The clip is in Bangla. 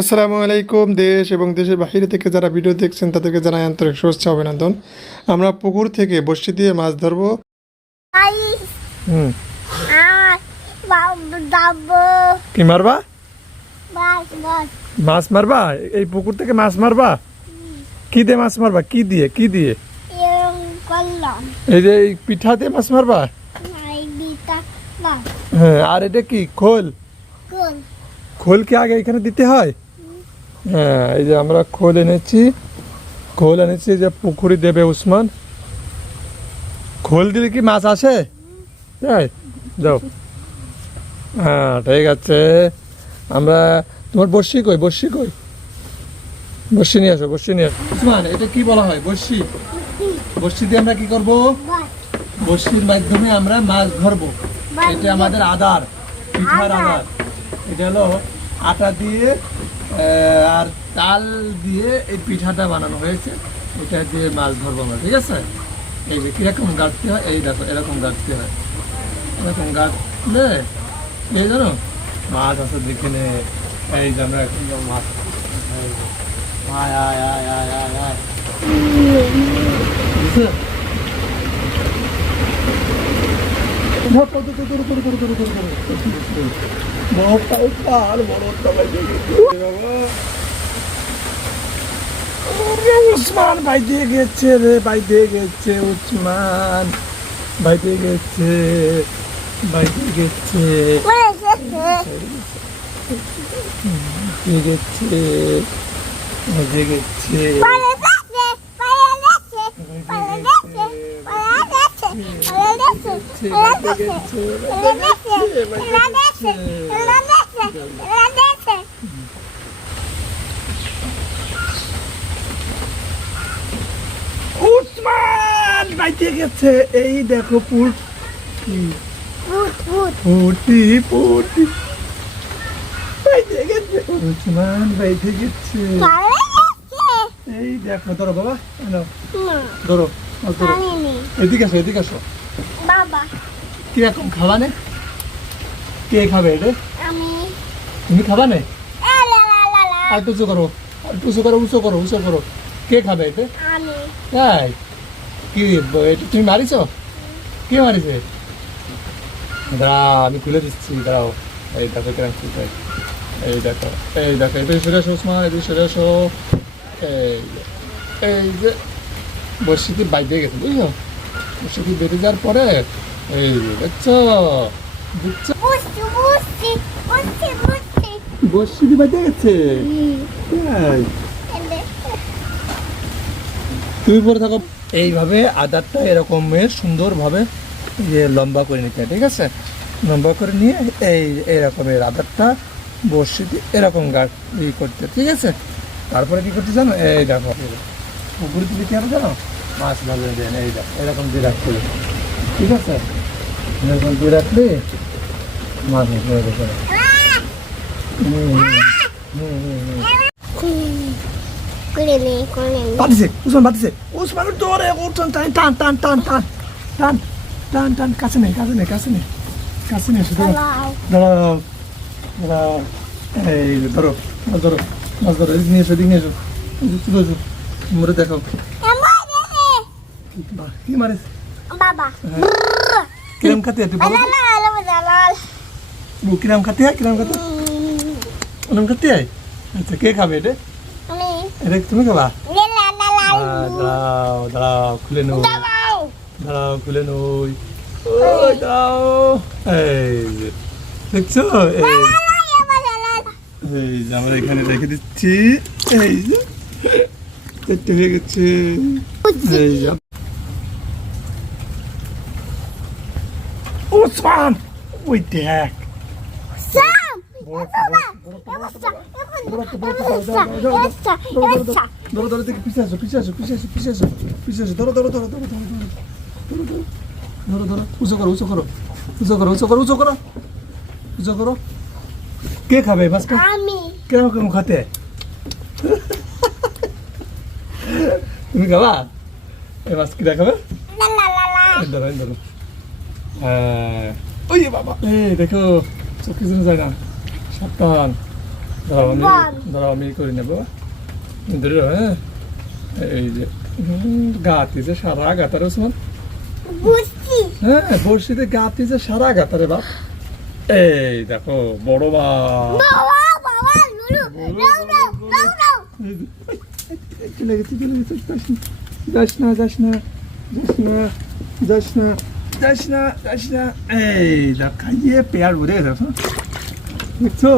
আসসালামু আলাইকুম। দেশ এবং দেশের বাইরে থেকে যারা ভিডিও দেখছেন তাদেরকে জানাই আন্তরিক শুভেচ্ছা অভিনন্দন। আমরা পুকুর থেকে বড়শি দিয়ে মাছ ধরবো। হুম কি মারবা? মাছ মারবা? এই পুকুর থেকে মাছ মারবা? কি দিয়ে মাছ মারবা? কি দিয়ে এই যে এই পিঠা দিয়ে মাছ মারবা? হ্যাঁ। আর এটা কি খোল? খোল কি আগে এখানে দিতে হয়? হ্যাঁ, এই যে আমরা খোল এনেছি যে পুকুরে দেবে উসমান। খোল দিলে কি মাছ আসে? তাই যাও। হ্যাঁ ঠিক আছে। আমরা তোমার বড়শি কই? বড়শি নিয়ে আসো। উসমান, এটা কি বলা হয়? বড়শি। বড়শি দিয়ে আমরা কি করব? বড়শির মাধ্যমে আমরা মাছ ধরবো। এটা আমাদের আদার, পিঠার আদার। এটা হলো আটা দিয়ে আর তাল দিয়ে এই পিঠাটা বানানো হয়েছে। এটা দিয়ে মাছ ধরবো আমরা, ঠিক আছে? এই যে কিরকম গাঁটতে হয়, এই দেখো এরকম গাঁটতে হয়। এরকম গাঁটলে এই জানো মাছ আছে দেখে নে। এই যে আমরা এখন মাছ আয় আয় আয় আয় আয় আয় উসমান ভাই দিয়ে গেছে রে, ভাই দিয়ে গেছে। উসমান ভাই দিয়ে গেছে, ভাই দিয়ে গেছে, দিয়ে গেছে, দিয়ে গেছে। উসমান বাইতে গেছে। এই দেখো পুটি বাইতে গেছে। উসমান বাইতে গেছে। এই দেখো, ধরো বাবা, ধরো ধরো। এদিকে আসো বাবা। কিরকম খাবা নে? কে খাবে এটা? তুমি খাবা নে? আর উঁচু করো। কে খাবে এটা? তাই কি তুমি মারিছ? কে মারিছে? দাঁড়াও, আমি খুলে দিচ্ছি, দাঁড়াও। এই দেখো কিরকম খুলতে। এই দেখো এটা সরে আসো উসমান, এটা সরে আসো। এই যে বর্ষিতে বাইক দিয়ে গেছে, বুঝছো? বর্ষিতে বেঁধে যাওয়ার পরে এই দেখছো বর্ষিতে বাইতে গেছে। তুমি পরে থাকো। এইভাবে আদারটা এরকম সুন্দরভাবে যে লম্বা করে নিতে হয়, ঠিক আছে? লম্বা করে নিয়ে এইরকমের আদারটা বর্ষিতে এরকম গাছ করতে, ঠিক আছে? তারপরে কি করতে জানো? এই দেখো পুকুরে দিলে কি হবে জানো? মাছ ভালো দেন। এই দেখো এরকম দিয়ে রাখতে, ঠিক আছে? এরকম দিয়ে রাখলে মাছ ধরে। বাতিছে উসমান ধরে উঠন, টান। কাছে নেই দাঁড়াও। এই ধরো মাছ ধরো। নিয়ে এসো মরে দেখো কি মারিস বাবা। কিরম খাতে তুই বলো? কিরম খাতে হয়? আচ্ছা, কে খাবে এটা? এটা তুমি খাবা? দাঁড়াও খুলে নই। দাঁড়াও। এই দেখছো? এই যে আমরা এখানে রেখে দিচ্ছি। এই যে হয়ে গেছে। এই যে উসমান, ওই দেখ পিছিয়ে আসো। ধরো উঁচু করো। কে খাবে মাছটা? কেমন খাতে? তুমি খাবা? এই মাছ কি দেখাবে? ধরো। হ্যাঁ, ওই বাবা, এই দেখো চোখ কিছু যায় না, সাবধান। ধরো আমি করে নেবো ধরো হ্যাঁ এই যে গাতি যে সারা গাতারে ওসমান হ্যাঁ বড়শিতে গাতি যে সারা গাতারে বাপ এই দেখো বড় মাছ চলে গেছে যাস না যাস না যাস না যাস না যাস না এই দেখ খাইয়ে পেয়ার ভরে গেছে দেখছো